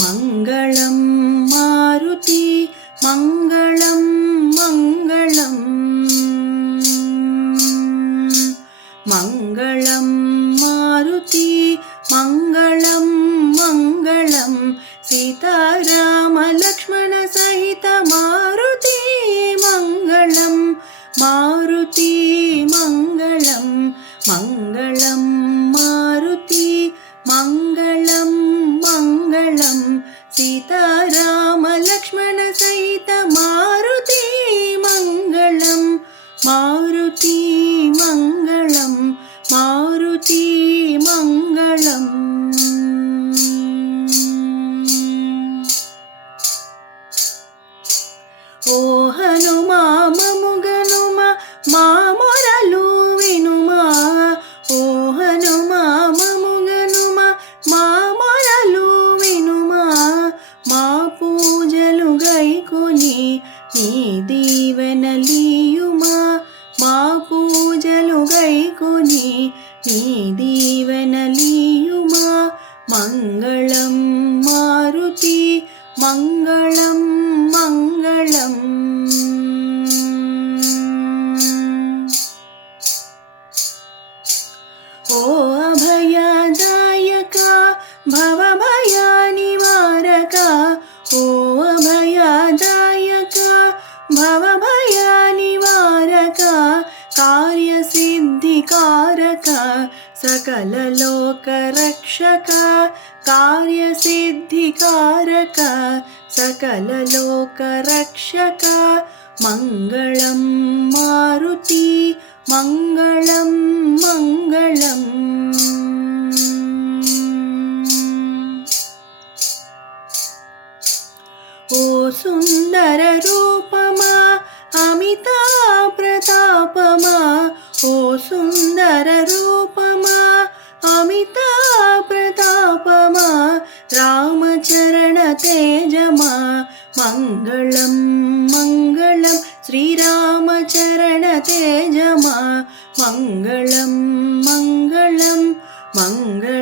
मङ्गलं मारुति मङ्गलं मङ्गलं मङ्गलं मारुति मङ्गलं मङ्गलं सीताराम लक्ष्मण सहित मारुति मङ्गलं मारुति मङ्गलं मङ्गलं मारुति मङ्गलं मङ्गलं सीताराम लक्ष्मण सहित मारुति मङ्गलं मारुति मङ्गलं मारुति मङ्गलम् ओ हनुमा ममुगनुमा मामोरलु विनुमा ओ हनुमा ममुगनुमा मामोरलु विनुमा मा पूजलु गैकोनि नी दीवెనలీయుమా మా పూజలు గైకొని నీ దీవెనలీయుమా మంగళం మారుతి మంగళం మంగళం ఓ అభయదాయక భవభయ నివారక ఓ అభయదాయక భవభయ నివారక కార్యసిద్ధికారక सकल लोक रक्षक कार्यसिद्धिकारक सकल लोक रक्षक मंगलं मारुति मंगलं मंगलं ओ सुंदर रूपमा अमिता प्रतापमा ओ सुंदर रूपमा अमिता प्रतापमा रामचरण तेजमा मंगलं मंगलं श्रीरामचरण तेजमा मंगलं मंगलं मंगलं